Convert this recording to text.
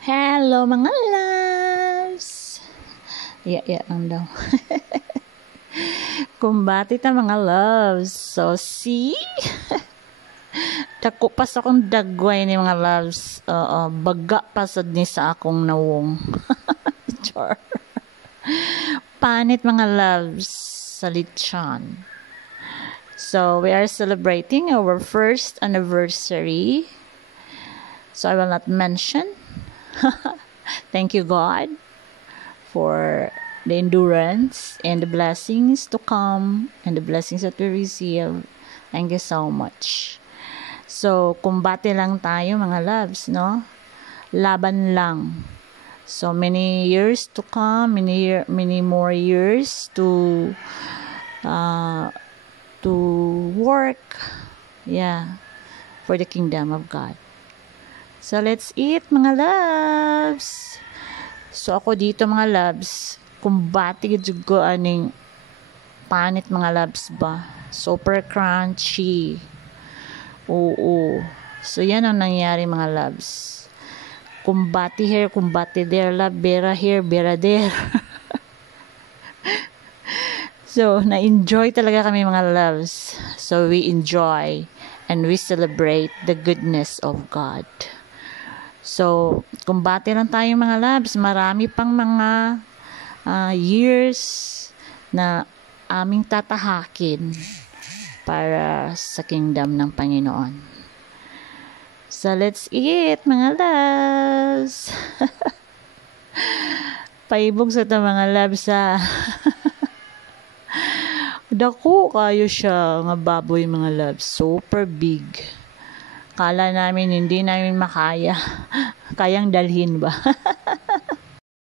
Hello mga loves! Iya lang daw. Kumbati ta mga loves. So, see? Dako pa sa akong dagway ni mga loves. Baga pasad ni sa akong nawong. Char. Panit mga loves sa lechon. So, we are celebrating our first anniversary. So, I will not mention. Thank you, God, for the endurance and the blessings to come and the blessings that we receive. Thank you so much. So, kumbate lang tayo mga loves, no? Laban lang. So, many years to come, many more years to work, for the kingdom of God. So, let's eat, mga loves. So, ako dito, mga loves, kumbati gid ko aning panit, mga loves ba. Super crunchy. Oo. So, yan ang nangyari, mga loves. Kumbati here, kumbati there, love, bera here, bera there. So, na-enjoy talaga kami, mga loves. So, we enjoy and we celebrate the goodness of God. So, kumbati lang tayo mga loves. Marami pang mga years na aming tatahakin para sa kingdom ng Panginoon. So, let's eat mga loves. Paibog sa ito mga loves sa dako kayo siya nga baboy mga loves. Super big. Kala namin hindi namin makaya. Kayang dalhin ba?